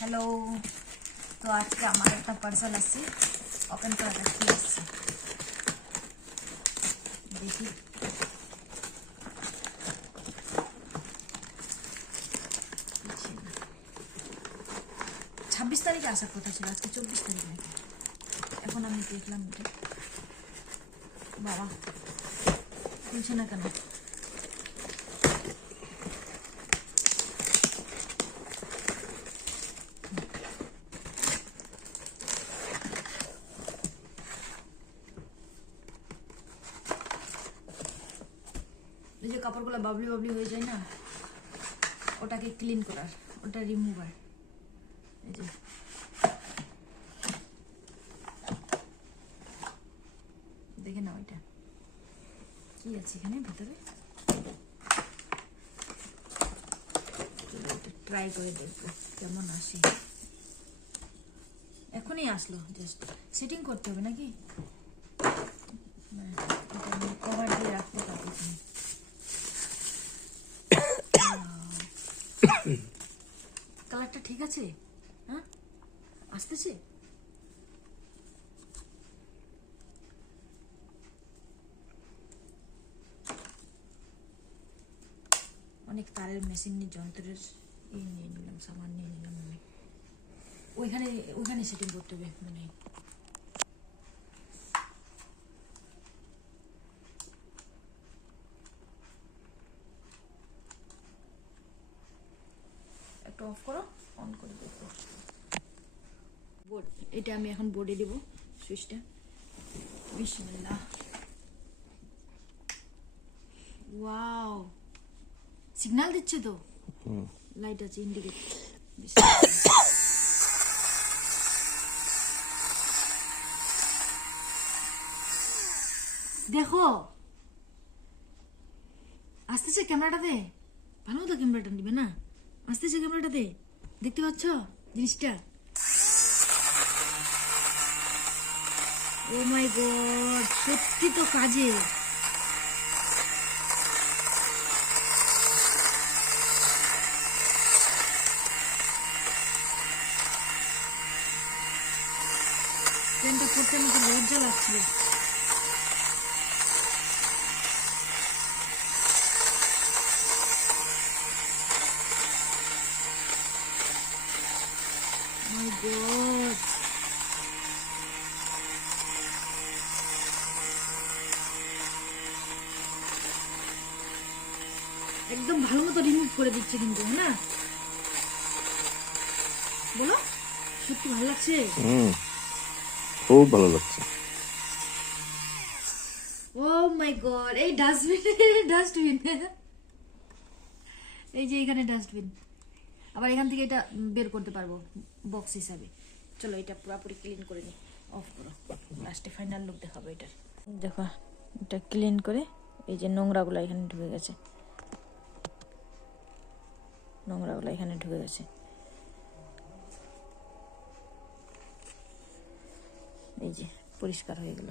Hello, তো আজকে আমার একটা পার্সেল আসছে, ওপেন করা কি আসছে দেখি। 26 তারিখে আসার কথা ছিল, আজকে 24 তারিখ নাকি। এখন আমি দেখলাম এটা, বাবা খুলছে না কেন? এই যে কাপড়গুলো বাবলি বাবলি হয়ে যায় না, ওটাকে ক্লিন করার, ওটা রিমুভার। এই যে দেখে নাও এটা কি আছে এখানে ভিতরে, ট্রাই করে দেখবো কেমন আসে। এখনই আসলো, জাস্ট সেটিং করতে হবে নাকি, কভার দিয়ে রাখতে পারবো। কালারটা ঠিক আছে? হ্যাঁ আসতেছে। অনেক তারের মেশিন যন্ত্রের নিয়ে নিলাম, সামান নিয়ে নিলাম। অনেক ওইখানে ওইখানে সেটিং করতে হবে মানে। একটু অফ করো, অন করে দেখো। বোর্ড, এটা আমি এখন বোর্ডে দেব সুইচটা। বিসমিল্লাহ। ওয়াও, সিগন্যাল দিচ্ছে তো, লাইট আছে, ইন্ডিকেট। দেখো আসতেছে ক্যামেরাটাতে, ভালো তো ক্যামেরাটা নিবে না, আসতেছে ক্যামেরাটাতে, দেখতে পাচ্ছ জিনিসটা? ও মাই গড, সত্যি তো কাজে। ট্রেনটা করতে আমাকে লজ্জা লাগছিল। মাই গড, একদম ভালো মতো রিমুভ করে দিচ্ছে কিন্তু, না বলো? সত্যি ভালো লাগছে, খুব ভালো লাগছে। ও মাই গড, এই ডাস্টবিন, ডাস্টবিন, এই যে এখানে ডাস্টবিন, আবার এখান থেকে এটা বের করতে পারবো বক্স হিসাবে। চলো এটা পুরোপুরি ক্লিন করে নিই, অফ করো, লাস্টে ফাইনাল লুক দেখাবো এটার। দেখো এটা ক্লিন করে, এই যে নোংরাগুলো এখানে ঢুকে গেছে, নোংরাগুলো এখানে ঢুকে গেছে। এই যে পরিষ্কার হয়ে গেল।